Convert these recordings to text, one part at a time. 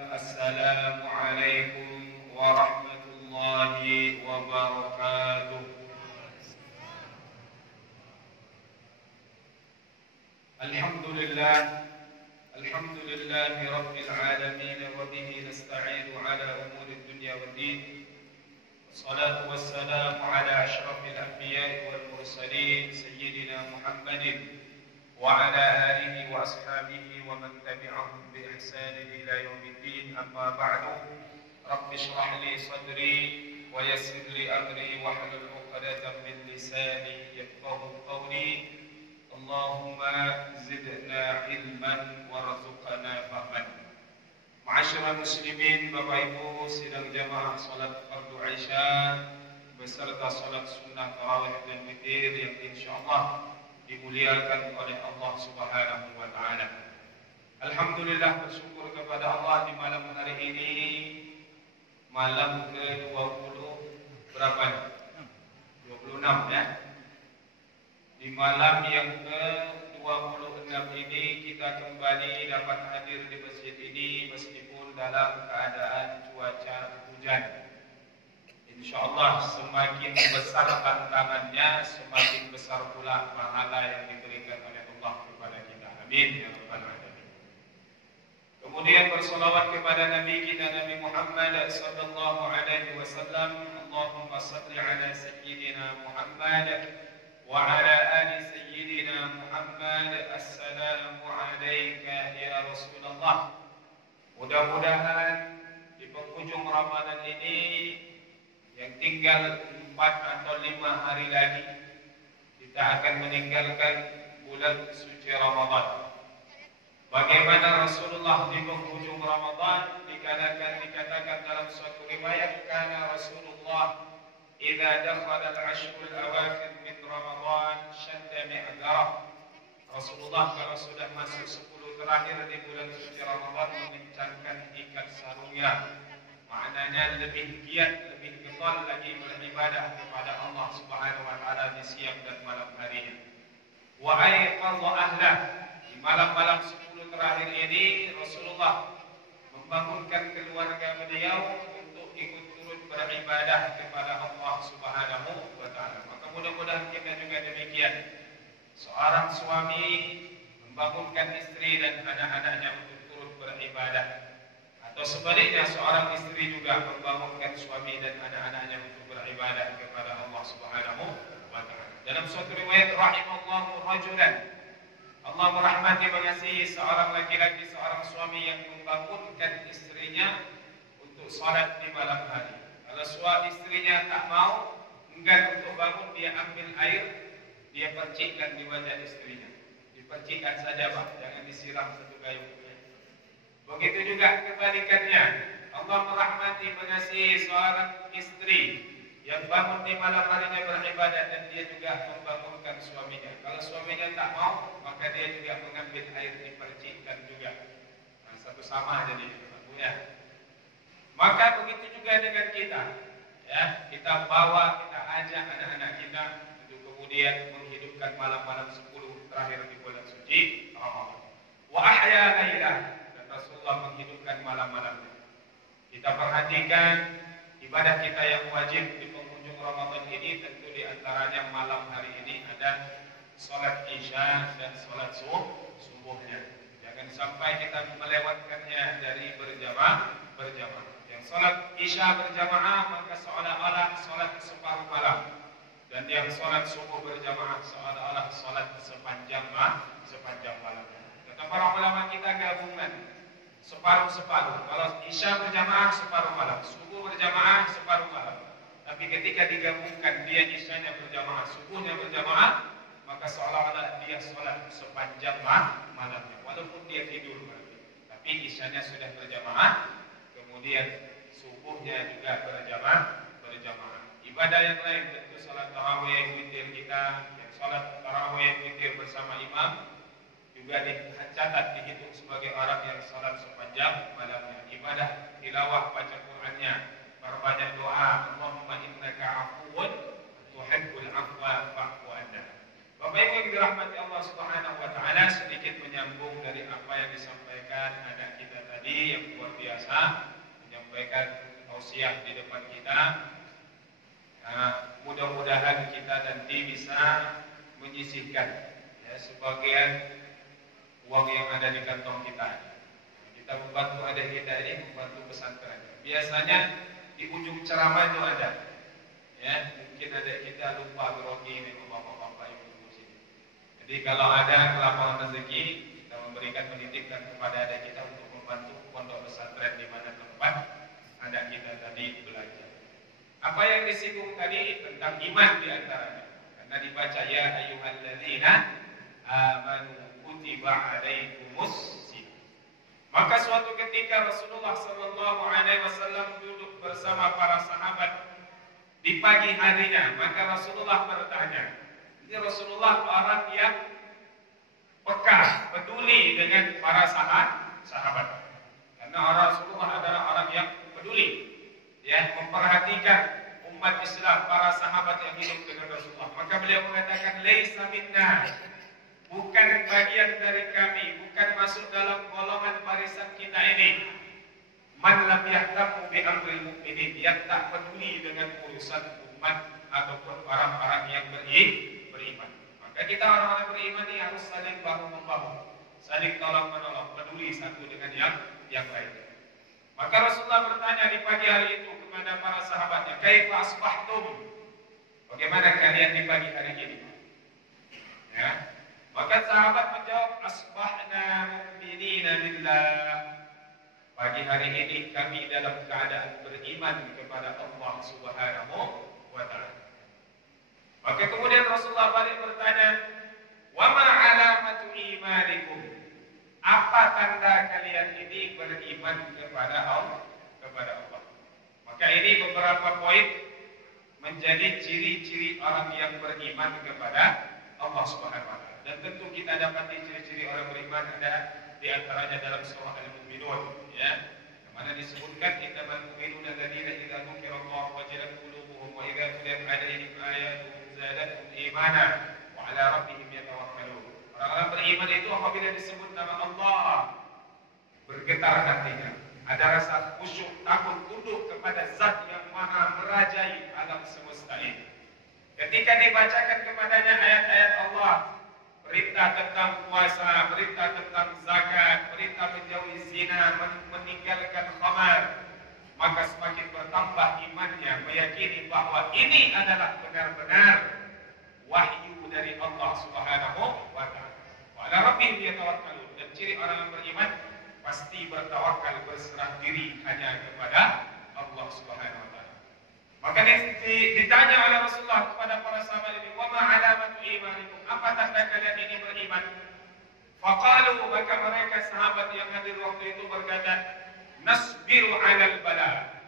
السلام عليكم ورحمة الله وبركاته. الحمد لله رب العالمين، وبه نستعين على أمور الدنيا والدين، والصلاة والسلام على أشرف الأنبياء والمرسلين سيدنا محمد وعلى آله وأصحابه ومن تبعهم بإحسان إلى يوم الدين. أما بعد، رب اشرح لي صدري ويسر لي أمري واحلل عقدة من لساني يفقهوا قولي. اللهم زدنا علما وارزقنا فهما. Ma'asyiral muslimin, Bapak Ibu sidang jamaah salat fardu Isya beserta salat sunnah tarawih dan witir yang insyaallah dimuliakan oleh Allah Subhanahu wa taala. Alhamdulillah, bersyukur kepada Allah di malam hari ini, malam ke-20 berapa? 26 ya. Di malam yang ke-26 ini kita kembali dapat hadir di masjid ini meskipun dalam keadaan cuaca hujan. InsyaAllah semakin besar tantangannya, semakin besar pula pahala yang diberikan oleh Allah kepada kita. Amin ya rabbal alamin. Kemudian bersolawat kepada Nabi kita Nabi Muhammad sallallahu alaihi wasallam. Allahumma salli ala sayyidina Muhammad wa ala ali sayyidina Muhammad. Assalamu alayka ya Rasulullah. Mudah-mudahan di penghujung Ramadan ini yang tinggal 4 atau 5 hari lagi kita akan meninggalkan bulan suci Ramadan. Bagaimana Rasulullah di penghujung Ramadan dikatakan dalam suatu riwayat, karena Rasulullah idza dakhala al-ashrul awakhir min Ramadan shadda mi'dzarah. Rasulullah kalau sudah masuk 10 terakhir di bulan suci Ramadan mengencangkan ikat sarungnya. Maknanya lebih giat, lebih getol lagi beribadah kepada Allah Subhanahu wa taala di siang dan malam harinya. Wa ayqadha ahlah. Di malam-malam 10 terakhir ini Rasulullah membangunkan keluarga beliau untuk ikut turut beribadah kepada Allah Subhanahu wa taala. Maka mudah-mudahan kita juga demikian. Seorang suami membangunkan istri dan anak-anaknya untuk turut beribadah. Atau sebaliknya, seorang istri juga membangunkan suami dan anak-anaknya untuk beribadah kepada Allah Subhanahu wa taala. Dalam suatu riwayat, rahimallahu rajulan, Allah merahmati mengasihi seorang laki-laki, seorang suami yang membangunkan istrinya untuk salat di malam hari. Kalau suami istrinya tak mau, enggan untuk bangun, dia ambil air, dia percikkan di wajah istrinya. Dipercikkan saja, Pak, jangan disiram satu gayung. Begitu juga kebalikannya, Allah merahmati mengasihi seorang istri yang bangun di malam harinya beribadah dan dia juga membangunkan suaminya. Kalau suaminya tak mau, maka dia juga mengambil air, dipercikkan juga. Nah, satu sama jadi ya. Maka begitu juga dengan kita, ya, kita bawa, kita ajak anak-anak kita untuk kemudian menghidupkan malam-malam 10 terakhir di bulan suci Ramadan. Wa ahya lailah. Rasulullah menghidupkan malam-malamnya. Kita perhatikan ibadah kita yang wajib di penghujung Ramadan ini, tentu di antaranya malam hari ini ada salat Isya dan salat subuhnya. Jangan sampai kita melewatkannya dari berjamaah. Yang salat Isya berjamaah maka seolah-olah salat separuh malam, dan yang salat subuh berjamaah seolah-olah salat sepanjang malam. Kata para ulama kita gabungan separuh-separuh. Kalau Isya berjamaah separuh malam, subuh berjamaah separuh malam. Tapi ketika digabungkan, dia Isyanya berjamaah, subuhnya berjamaah, maka seolah-olah dia sholat sepanjang malamnya, walaupun dia tidur. Tapi Isyanya sudah berjamaah, kemudian subuhnya juga berjamaah. Ibadah yang lain tentu salat tarawih, witir kita, yang salat tarawih, witir bersama imam juga dicatat, dihitung sebagai orang yang salat sepanjang malamnya. Ibadah tilawah, baca Qur'annya, berbanyak doa. Allahumma innaka afuwun tuhibbul afwa fa'fu anna. Bapak Ibu yang dirahmati Allah Subhanahu wa taala, sedikit menyambung dari apa yang disampaikan anak kita tadi yang luar biasa. biasa menyampaikan tausiah di depan kita. Mudah-mudahan kita nanti bisa menyisihkan ya, sebagian uang yang ada di kantong kita. Kita membantu adik kita ini, membantu pesantren. Biasanya di ujung ceramah itu ada, ya mungkin adik kita lupa grogi ini bapak-bapak ibu-ibu sini. Jadi kalau ada kelapangan rezeki, kita memberikan pendidikan kepada adik kita untuk membantu pondok pesantren di mana tempat adik kita tadi belajar. Apa yang disinggung tadi tentang iman di antaranya. Karena dibaca ya ayyuhalladzina amanu kutiba alaikumus siyam. Maka suatu ketika Rasulullah sallallahu alaihi wasallam duduk bersama para sahabat di pagi harinya, maka Rasulullah bertanya. Ini Rasulullah orang yang peka, peduli dengan para sahabat. Karena Rasulullah adalah orang yang peduli, ya, memperhatikan umat Islam, para sahabat yang hidup dengan Rasulullah. Maka beliau mengatakan, laisa minna, bukan bagian dari kami, bukan masuk dalam golongan barisan kita ini. Man lam yahtamu bi amril mu'minin, yang tak peduli dengan urusan umat ataupun orang-orang yang beriman. Maka kita orang-orang beriman ini harus saling bahu-membahu, saling tolong-menolong, peduli satu dengan yang lain. Maka Rasulullah bertanya di pagi hari itu kepada para sahabatnya, kaifa asbahtum? Bagaimana kalian di pagi hari ini? Ya. Maka sahabat menjawab, asbahna mu'minina billah. Pagi hari ini kami dalam keadaan beriman kepada Allah Subhanahu wa ta'ala. Maka kemudian Rasulullah balik bertanya, wa ma alamatu imanikum? Apa tanda kalian ini beriman kepada Allah? Maka ini beberapa poin menjadi ciri-ciri orang yang beriman kepada Allah Subhanahu wa taala. Dan tentu kita dapati ciri-ciri orang beriman ada di antaranya dalam surah Al-Mu'minun, ya. Yang mana disebutkan innamal mu'minuna alladziina idza dzukirallahu wajilat qulubuhum wa idza tuliyat 'alaihim ayatuhu zadatuhum imanan wa 'ala rabbihim yatawakkalun. Orang-orang beriman itu apabila disebut nama Allah bergetar hatinya, ada rasa khusyuk, takut, tunduk kepada Zat yang Maha merajai alam semesta ini. Ketika dibacakan kepadanya ayat-ayat Allah, perintah tentang puasa, perintah tentang zakat, perintah menjauhi zina, meninggalkan khamar, maka semakin bertambah imannya, meyakini bahwa ini adalah benar-benar wahyu dari Allah Subhanahu wa ta'ala. Wa 'ala rabbihim yatawakkalun. Dan ciri orang yang beriman pasti bertawakal, berserah diri hanya kepada Allah Subhanahu wa ta'ala. Maka ditanya oleh Rasulullah kepada para sahabat ini, wa ma alamatu imanikum? Apa tanda kalian ini beriman? Faqalu, maka mereka sahabat yang hadir waktu itu berkata, nasbiru 'alal bala.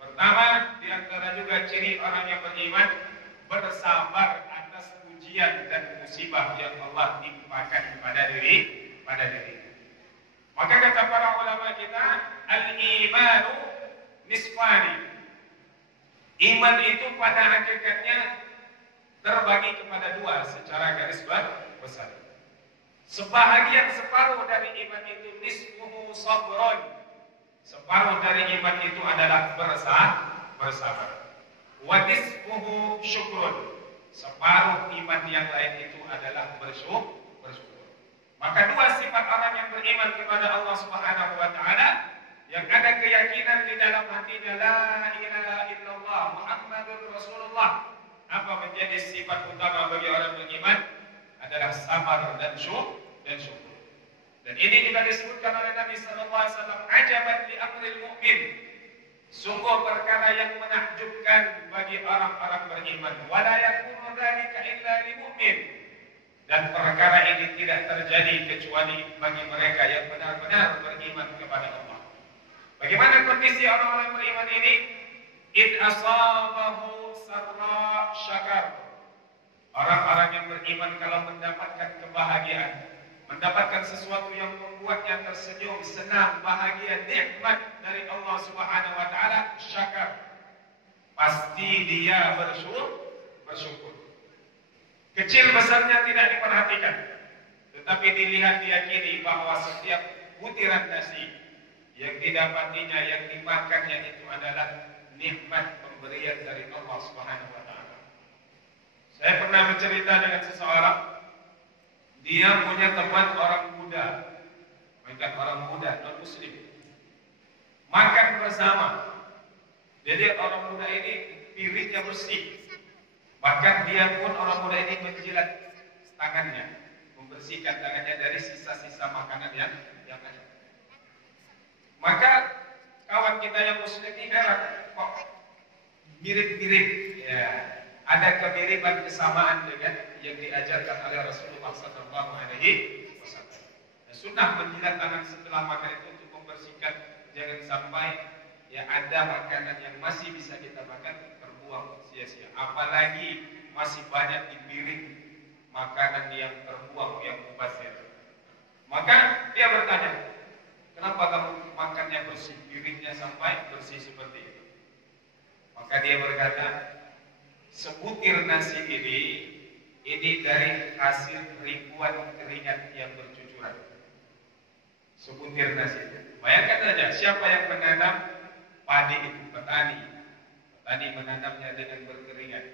Pertama, di antara juga ciri orang yang beriman, bersabar atas ujian dan musibah yang Allah timpakan kepada diri. Maka kata para ulama kita, al-imanu nisfani. Iman itu pada hakikatnya terbagi kepada dua secara garis besar. Separuh dari iman itu nisfuhu sabrun. Separuh dari iman itu adalah bersabar. Wa nisfuhu syukrun. Separuh iman yang lain itu adalah bersyukur. Maka dua sifat orang yang beriman kepada Allah Subhanahu wa ta'ala, yang ada keyakinan di dalam hatinya la ilaha illallah Muhammadur Rasulullah, apa menjadi sifat utama bagi orang beriman adalah sabar dan syukur. Dan ini juga disebutkan oleh Nabi sallallahu alaihi wasallam, ajaban li amril mu'min. Sungguh perkara yang menakjubkan bagi orang-orang beriman. Wala yakunu dzalika illa lil mu'min. Dan perkara ini tidak terjadi kecuali bagi mereka yang benar-benar beriman kepada Allah. Bagaimana kondisi orang-orang beriman ini? Id asabahu sarra syakar. Orang-orang yang beriman kalau mendapatkan kebahagiaan, mendapatkan sesuatu yang membuatnya tersenyum, senang, bahagia, nikmat dari Allah Subhanahu wa taala, syakar. Pasti dia bersyukur. Kecil besarnya tidak diperhatikan, tetapi dilihat, diyakini bahwa setiap butiran nasi, yang didapatinya, yang dimakannya itu adalah nikmat pemberian dari Allah Subhanahu wa taala. Saya pernah bercerita dengan seseorang, dia punya teman orang muda, bukan orang muda, non muslim, makan bersama. Jadi orang muda ini piringnya bersih, bahkan dia pun orang muda ini menjilat tangannya, membersihkan tangannya dari sisa-sisa makanan yang ada. Maka kawan kita yang muslim ini heran, kok mirip-mirip, ya, ada kemiripan kesamaan dengan yang diajarkan oleh Rasulullah SAW. Sunnah menjilat tangan setelah makan itu untuk membersihkan, jangan sampai ya ada makanan yang masih bisa kita makan terbuang sia-sia. Apalagi masih banyak di piring makanan yang terbuang, yang mubazir. Maka dia bertanya, kenapa kamu makannya bersih, piringnya sampai bersih seperti itu? Maka dia berkata, sebutir nasi ini dari hasil ribuan keringat yang bercucuran. Sebutir nasi. Bayangkan saja, siapa yang menanam padi itu? Petani. Petani menanamnya dengan berkeringat.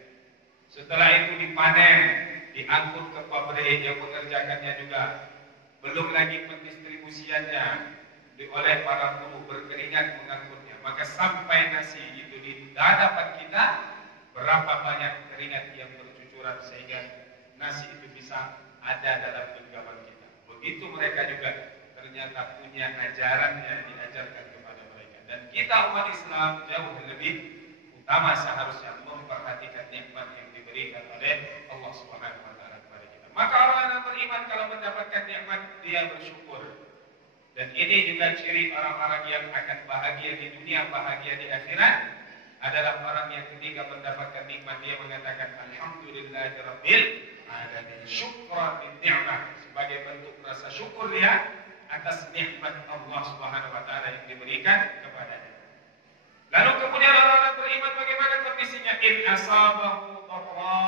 Setelah itu dipanen, diangkut ke pabrik yang mengerjakannya juga. Belum lagi pendistribusiannya oleh para buruh berkeringat mengangkutnya. Maka sampai nasi itu di hadapan kita, berapa banyak keringat yang bercucuran sehingga nasi itu bisa ada dalam genggaman kita. Begitu mereka juga ternyata punya ajaran yang diajarkan kepada mereka. Dan kita umat Islam jauh lebih utama seharusnya memperhatikan nikmat yang diberikan oleh Allah Subhanahu wa taala kepada kita. Maka orang yang beriman kalau mendapatkan nikmat dia bersyukur. Dan ini juga ciri orang-orang yang akan bahagia di dunia, bahagia di akhirat, adalah orang yang ketika mendapatkan nikmat dia mengatakan alhamdulillahirabbil alamin, syukran ni'mah, sebagai bentuk rasa syukur dia atas nikmat Allah Subhanahu wa taala yang diberikan kepadanya. Lalu kemudian orang-orang beriman bagaimana kondisinya? In asabahu dharra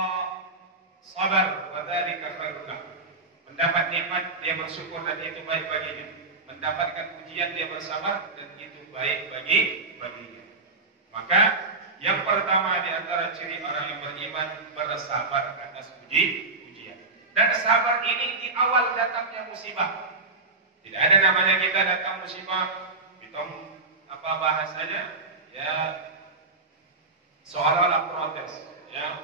sabar wa dzalika khairun lahu. Mendapat nikmat dia bersyukur dan itu baik baginya. Mendapatkan ujian dia bersabar dan itu baik baginya. Maka yang pertama di antara ciri orang yang beriman bersabar atas ujian. Dan sabar ini di awal datangnya musibah. Tidak ada namanya kita datang musibah, kita apa bahasanya, ya seolah-olah protes, ya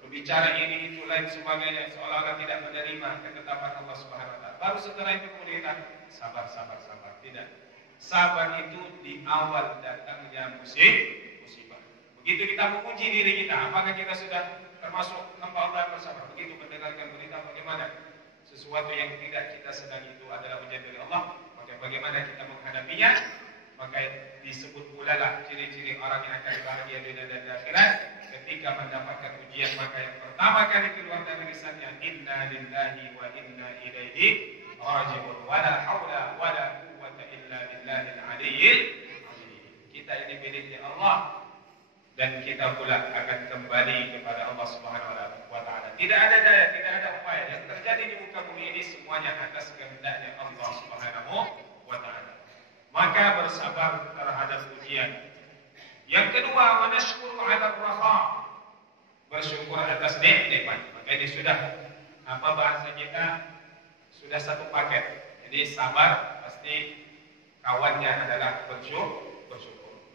berbicara ini itu lain sebagainya, seolah-olah tidak menerima ketetapan Allah Subhanahu wa taala. Baru setelah itu kemudian sabar. Tidak. Sabar itu di awal datangnya musibah. Begitu kita menguji diri kita, apakah kita sudah termasuk hamba Allah yang bersabar? Begitu mendengarkan berita bagaimana sesuatu yang tidak kita sedang itu adalah ujian dari Allah, maka bagaimana kita menghadapinya? Maka disebut pula lah ciri-ciri orang yang akan bahagia di dunia dan di akhirat. Ketika mendapatkan ujian, maka yang pertama kali keluar dari lisannya, inna lillahi wa inna ilaihi raji'un, wala haula wala quwwata illa billahil aliyyil azim. Kita ini miliknya Allah dan kita pula akan kembali kepada Allah Subhanahu wa taala. Tidak ada daya, tidak ada upaya. Yang terjadi di muka bumi ini semuanya atas kehendaknya Allah Subhanahu wa taala. Maka bersabar terhadap ujian. Yang kedua, wa nashkuru 'ala ar-raha. Bersyukur atas nikmat. Maka ini sudah apa bahasa kita? Sudah satu paket. Jadi sabar pasti kawannya adalah bersyukur.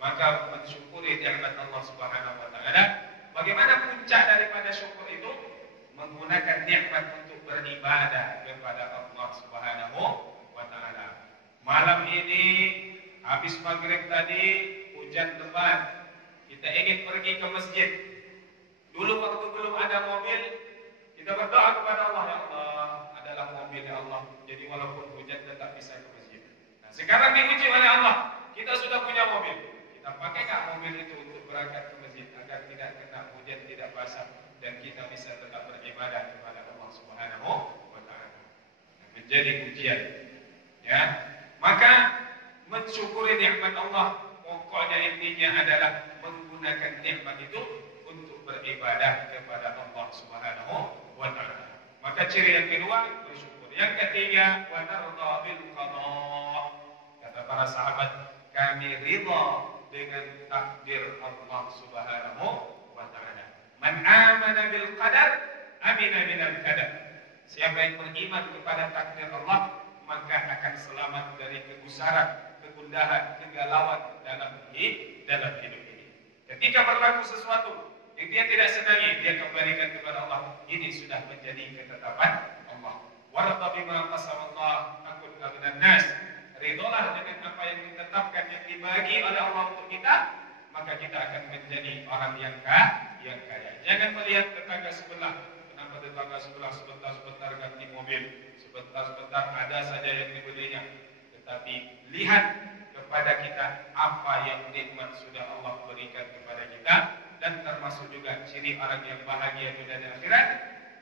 Maka mensyukuri nikmat Allah Subhanahu wa taala. Bagaimana puncak daripada syukur itu? Menggunakan nikmat untuk beribadah kepada Allah Subhanahu wa taala. Malam ini habis maghrib tadi hujan lebat. Kita ingin pergi ke masjid. Dulu waktu belum ada mobil, kita berdoa kepada Allah, ya Allah, adalah mobil ya Allah. Jadi walaupun hujan tetap bisa ke masjid. Nah, sekarang diuji oleh Allah. Kita sudah punya mobil. Kita pakai nggak mobil itu untuk berangkat ke masjid agar tidak kena hujan, tidak basah, dan kita bisa tetap beribadah kepada Allah Subhanahu wa taala. Menjadi ujian. Ya. Maka mensyukuri nikmat Allah, pokoknya intinya adalah menggunakan nikmat itu untuk beribadah kepada Allah Subhanahu wa taala. Maka ciri yang kedua bersyukur. Yang ketiga, wa narda bil qada. Kata para sahabat, kami ridha dengan takdir Allah Subhanahu wa taala. Man amana bil qadar amina minal qadar. Siapa yang beriman kepada takdir Allah, maka akan selamat dari kegusaran, kegundahan, kegalauan dalam hidup ini. Ketika berlaku sesuatu yang dia tidak senangi, dia kembalikan kepada Allah. Ini sudah menjadi ketetapan Allah. Warda bima qasama Allah takun aghnan nas. Ridholah dengan apa yang ditetapkan, yang dibagi oleh Allah untuk kita, maka kita akan menjadi orang yang kaya. Jangan melihat tetangga sebelah. Kenapa tetangga sebelah sebentar ganti mobil, sebentar ada saja yang dibelinya. Tetapi lihat kepada kita apa yang nikmat sudah Allah berikan kepada kita, dan termasuk juga ciri orang yang bahagia dunia dan akhirat.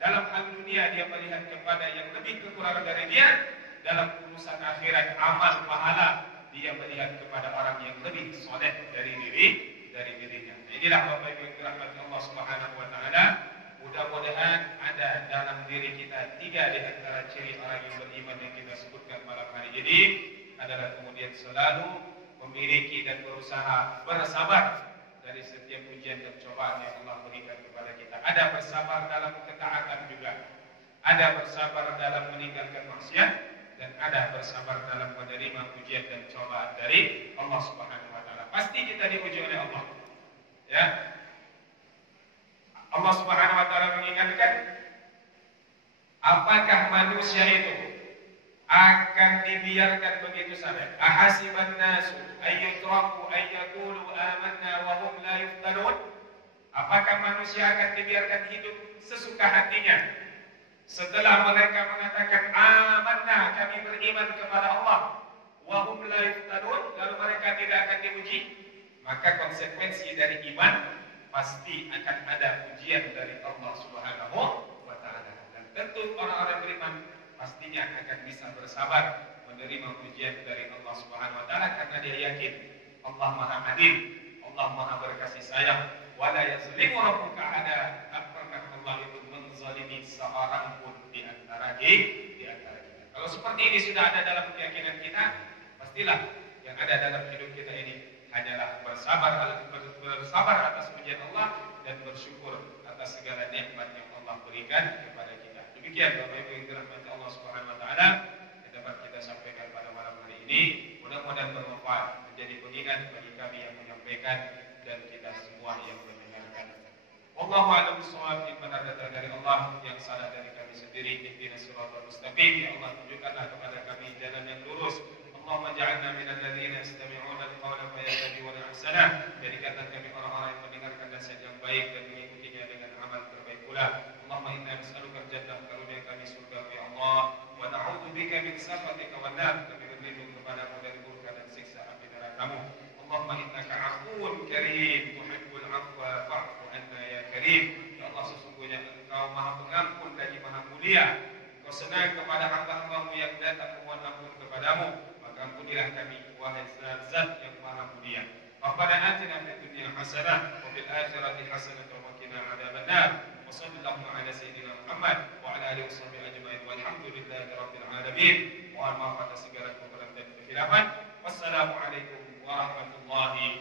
Dalam hal dunia dia melihat kepada yang lebih kekurangan dari dia, dalam urusan akhirat amal pahala dia melihat kepada orang yang lebih soleh dari dirinya. Inilah Bapak Ibu yang dirahmati Allah Subhanahu wa taala. Mudah-mudahan ada dalam diri kita 3 di antara ciri orang yang beriman yang kita sebutkan malam hari ini, adalah kemudian selalu memiliki dan berusaha bersabar dari setiap ujian dan cobaan yang Allah berikan kepada kita. Ada bersabar dalam ketaatan juga, ada bersabar dalam meninggalkan maksiat, dan ada bersabar dalam menerima ujian dan cobaan dari Allah Subhanahu wa taala. Pasti kita diuji oleh Allah. Ya. Allah Subhanahu wa taala mengingatkan, apakah manusia itu akan dibiarkan begitu saja? Ahasiban nasu ayyutraku ayyaqulu amanna wa hum la yuftanun? Apakah manusia akan dibiarkan hidup sesuka hatinya setelah mereka mengatakan amanna, kami beriman kepada Allah, wa hum la yuftanun, lalu mereka tidak akan diuji? Maka konsekuensi dari iman pasti akan ada ujian dari Allah Subhanahu wa taala. Dan tentu orang-orang beriman pastinya akan bisa bersabar menerima ujian dari Allah Subhanahu wa taala, karena dia yakin Allah Maha Adil, Allah Maha berkasih sayang. Wala yazlimu rabbuka ahada. Tak pernah Allah itu menzalimi seorang pun di antara kita. Kalau seperti ini sudah ada dalam keyakinan kita, pastilah yang ada dalam hidup kita ini hanyalah bersabar atas ujian Allah dan bersyukur atas segala nikmat yang Allah berikan kepada kita. Demikian Bapak Ibu yang dirahmati Allah Subhanahu wa taala yang dapat kita sampaikan pada malam hari ini. Mudah-mudahan bermanfaat, menjadi pengingat bagi kami yang menyampaikan dan kita semua yang mendengarkan. Wallahu a'lam bishawab. Yang benar datang dari Allah, yang salah dari kami sendiri. Ihdinas siratal mustaqim. Ya Allah, tunjukkanlah kepada kami jalan yang lurus. Allahumma ja'alna minal ladzina yastami'una al-qawla fayattabi'una ahsanah. Jadikanlah kami orang-orang yang mendengarkan nasihat yang baik dan mengikutinya dengan amal terbaik pula. Allahumma inna nas'aluka al-jannah, karunia kami surga ya Allah, wa na'udzubika min sakhatika wan nar, kami berlindung kepadamu dari murka dan siksa api neraka-Mu. Allahumma innaka 'afuwun karim tuhibbul 'afwa fa'fu anna ya karim. Ya Allah, sesungguhnya Engkau Maha Pengampun lagi Maha Mulia. Engkau senang kepada hamba-Hamba-Mu yang datang memohon ampun kepadamu. Ampunilah kami, wahai Zat yang Maha Mulia. Rabbana atina fid dunya hasanah wa fil akhirati hasanah wa qina adzabannar. Wa sallallahu ala sayyidina Muhammad wa ala alihi washabbihi ajma'in. Walhamdulillahi rabbil alamin. Mohon maaf atas segala kekurangan dan kekhilafan. Wassalamualaikum warahmatullahi